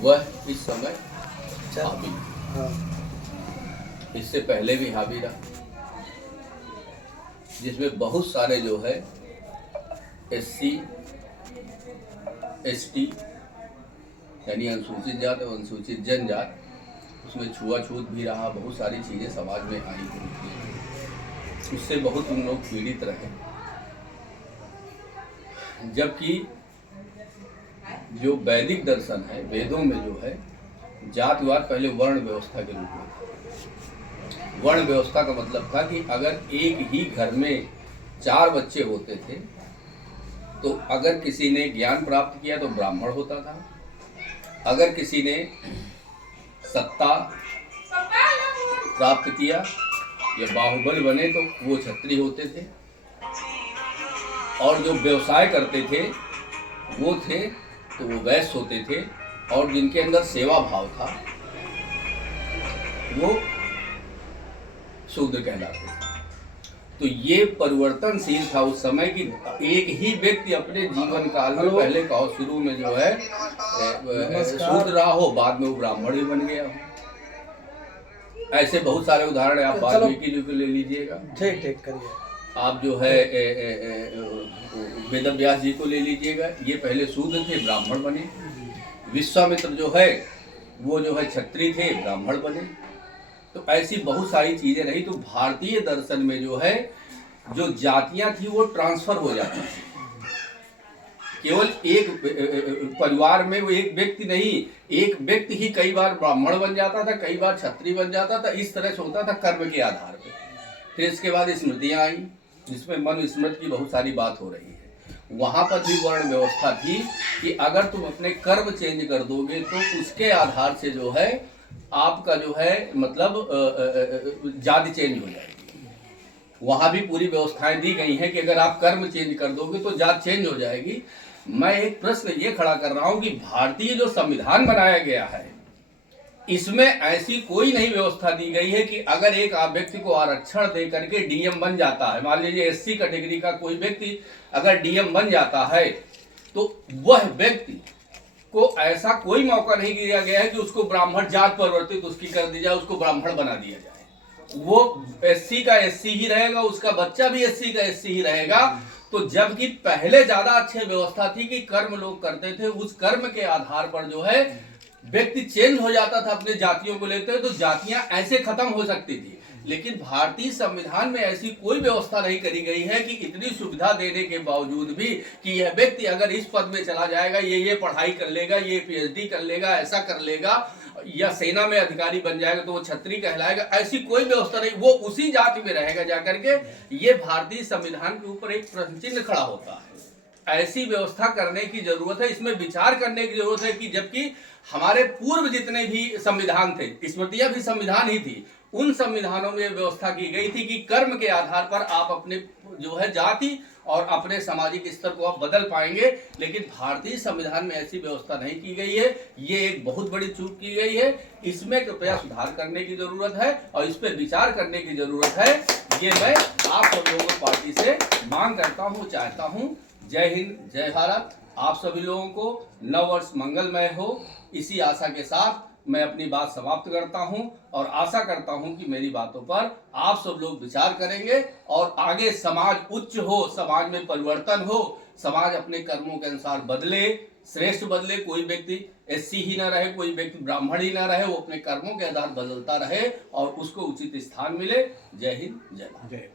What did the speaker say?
वह इस समय हावी, इससे पहले भी हावी रहा, जिसमें बहुत सारे जो है SC ST यानी अनुसूचित जात और अनुसूचित जनजात, उसमें छुआछूत भी रहा, बहुत सारी चीज़ें समाज में आई हुई, उससे बहुत उन लोग पीड़ित रहे। जबकि जो वैदिक दर्शन है, वेदों में जो है जातिवाद पहले वर्ण व्यवस्था के रूप में था। वर्ण व्यवस्था का मतलब था कि अगर एक ही घर में 4 बच्चे होते थे तो अगर किसी ने ज्ञान प्राप्त किया तो ब्राह्मण होता था, अगर किसी ने सत्ता प्राप्त किया या बाहुबल बने तो वो क्षत्रिय होते थे, और जो व्यवसाय करते थे वो थे तो वो वैश्य होते थे, और जिनके अंदर सेवा भाव था वो शूद्र कहलाते थे। तो ये परिवर्तनशील था उस समय कि एक ही व्यक्ति अपने जीवन काल में, पहले कहो शुरू में जो है शूद्र रहा हो, बाद में वो ब्राह्मण भी बन गया हो। ऐसे बहुत सारे उदाहरण आप वाल्मीकि जी को ले लीजिएगा, ठीक करिए, आप जो है वेदव्यास जी को ले लीजिएगा, ये पहले शूद्र थे, ब्राह्मण बने। विश्वामित्र जो है वो जो है क्षत्रिय थे, ब्राह्मण बने। तो ऐसी बहुत सारी चीजें रही। तो भारतीय दर्शन में जो है जो जातियां थी वो ट्रांसफर हो जाती थी। केवल एक परिवार में वो एक व्यक्ति नहीं, एक व्यक्ति ही कई बार ब्राह्मण बन जाता था, कई बार क्षत्रिय बन जाता था, इस तरह से होता था कर्म के आधार पर। फिर इसके बाद स्मृतियां आई, जिसमें मन स्मृति की बहुत सारी बात हो रही है। वहां पर भी वर्ण व्यवस्था थी कि अगर तुम अपने कर्म चेंज कर दोगे तो उसके आधार से जो है आपका जो है मतलब जाति चेंज हो जाएगी। वहां भी पूरी व्यवस्थाएं दी गई हैं कि अगर आप कर्म चेंज कर दोगे तो जात चेंज हो जाएगी। मैं एक प्रश्न ये खड़ा कर रहा हूं कि भारतीय जो संविधान बनाया गया है इसमें ऐसी कोई नहीं व्यवस्था दी गई है कि अगर एक व्यक्ति को आरक्षण दे करके DM बन जाता है, मान लीजिए SC कैटेगरी का कोई व्यक्ति अगर DM बन जाता है तो वह व्यक्ति को ऐसा कोई मौका नहीं दिया गया है कि उसको ब्राह्मण जात परिवर्तित उसकी कर दी जाए, उसको ब्राह्मण बना दिया जाए। वो SC का SC ही रहेगा, उसका बच्चा भी SC का SC ही रहेगा। तो जबकि पहले ज्यादा अच्छी व्यवस्था थी कि कर्म लोग करते थे, उस कर्म के आधार पर जो है व्यक्ति चेंज हो जाता था अपने जातियों को लेते, तो जातियां ऐसे खत्म हो सकती थी। लेकिन भारतीय संविधान में ऐसी कोई व्यवस्था नहीं करी गई है कि इतनी सुविधा देने के बावजूद भी कि यह व्यक्ति अगर इस पद में चला जाएगा, ये पढ़ाई कर लेगा, ये PhD कर लेगा, ऐसा कर लेगा, या सेना में अधिकारी बन जाएगा तो वो क्षत्रिय कहलाएगा, ऐसी कोई व्यवस्था नहीं। वो उसी जाति में रहेगा जाकर के। ये भारतीय संविधान के ऊपर एक प्रश्न चिन्ह खड़ा होता है। ऐसी व्यवस्था करने की जरूरत है, इसमें विचार करने की जरूरत है कि जबकि हमारे पूर्व जितने भी संविधान थे, स्मृतियां भी संविधान ही थी, उन संविधानों में व्यवस्था की गई थी कि कर्म के आधार पर आप अपने जो है जाति और अपने सामाजिक स्तर को आप बदल पाएंगे। लेकिन भारतीय संविधान में ऐसी व्यवस्था नहीं की गई है। ये एक बहुत बड़ी चूक की गई है। इसमें कृपया सुधार करने की जरूरत है और इस पर विचार करने की जरूरत है। ये मैं आप सब लोगों को पार्टी से मांग करता हूँ, चाहता हूँ। जय हिंद, जय भारत। आप सभी लोगों को नव वर्ष मंगलमय हो, इसी आशा के साथ मैं अपनी बात समाप्त करता हूं और आशा करता हूं कि मेरी बातों पर आप सब लोग विचार करेंगे और आगे समाज उच्च हो, समाज में परिवर्तन हो, समाज अपने कर्मों के अनुसार बदले, श्रेष्ठ बदले। कोई व्यक्ति SC ही ना रहे, कोई व्यक्ति ब्राह्मण ही ना रहे, वो अपने कर्मों के आधार बदलता रहे और उसको उचित स्थान मिले। जय हिंद, जय भारत।